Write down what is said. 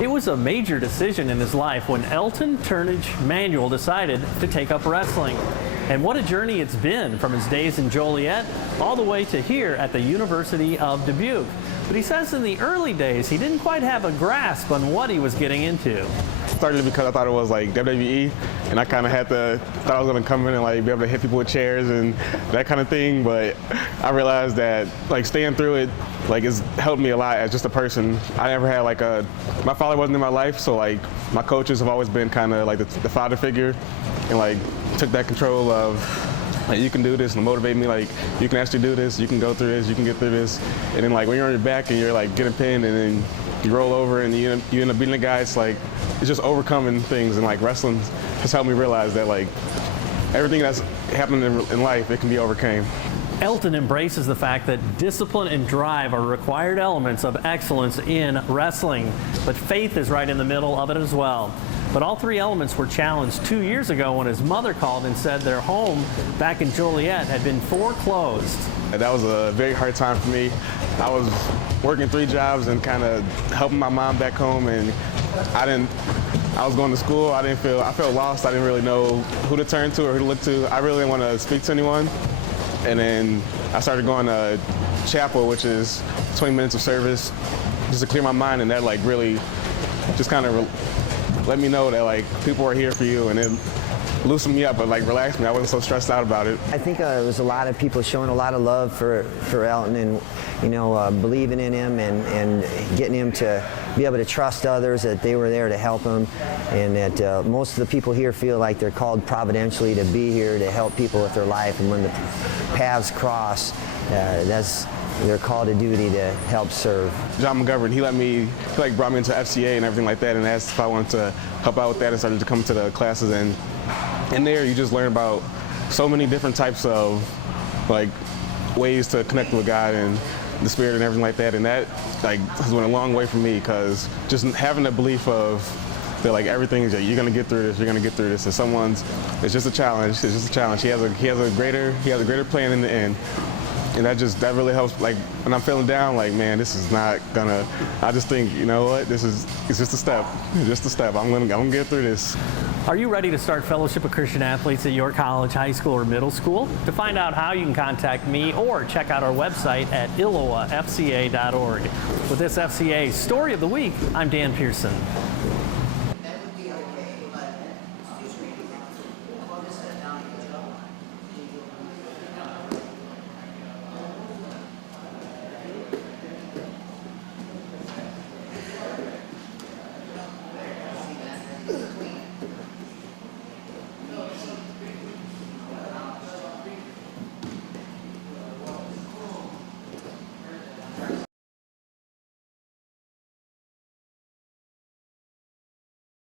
It was a major decision in his life when Elton Turnage-Manuel decided to take up wrestling. And what a journey it's been from his days in Joliet all the way to here at the University of Dubuque. But he says in the early days he didn't quite have a grasp on what he was getting into. Started because I thought it was like WWE, and I kind of thought I was going to come in and like be able to hit people with chairs and that kind of thing. But I realized that like staying through it, like it's helped me a lot as just a person. I never had like my father wasn't in my life, so like my coaches have always been kind of like the father figure, and like took that control of like, you can do this, and motivate me like you can actually do this, you can go through this, you can get through this. And then like when you're on your back and you're like getting pinned and then you roll over and you end up beating the guy, it's just overcoming things. And like wrestling has helped me realize that like everything that's happening in life, it can be overcome. Elton embraces the fact that discipline and drive are required elements of excellence in wrestling, but faith is right in the middle of it as well. But all three elements were challenged 2 years ago when his mother called and said their home back in Joliet had been foreclosed. That was a very hard time for me. I was working 3 jobs and kind of helping my mom back home, and I was going to school. I felt lost. I didn't really know who to turn to or who to look to. I really didn't want to speak to anyone. And then I started going to chapel, which is 20 minutes of service, just to clear my mind, and that like really just kind of let me know that like people are here for you, and it loosened me up, but like relaxed me. I wasn't so stressed out about it. I think it was a lot of people showing a lot of love for Elton, and believing in him and getting him to be able to trust others, that they were there to help him, and that most of the people here feel like they're called providentially to be here to help people with their life, and when the paths cross, they're called to duty to help serve. John McGovern, he brought me into FCA and everything like that, and asked if I wanted to help out with that, and started to come to the classes. And in there you just learn about so many different types of like ways to connect with God and the Spirit and everything like that, and that like has went a long way for me, because just having the belief of that like everything is, you're gonna get through this, you're gonna get through this, and it's just a challenge, it's just a challenge. He has a greater plan in the end. And that really helps, like, when I'm feeling down, like, man, this is not gonna, I just think, you know what, it's just a step. It's just a step. I'm gonna get through this. Are you ready to start Fellowship of Christian Athletes at your college, high school, or middle school? To find out how, you can contact me or check out our website at ILLOWAFCA.org. With this FCA Story of the Week, I'm Dan Pearson.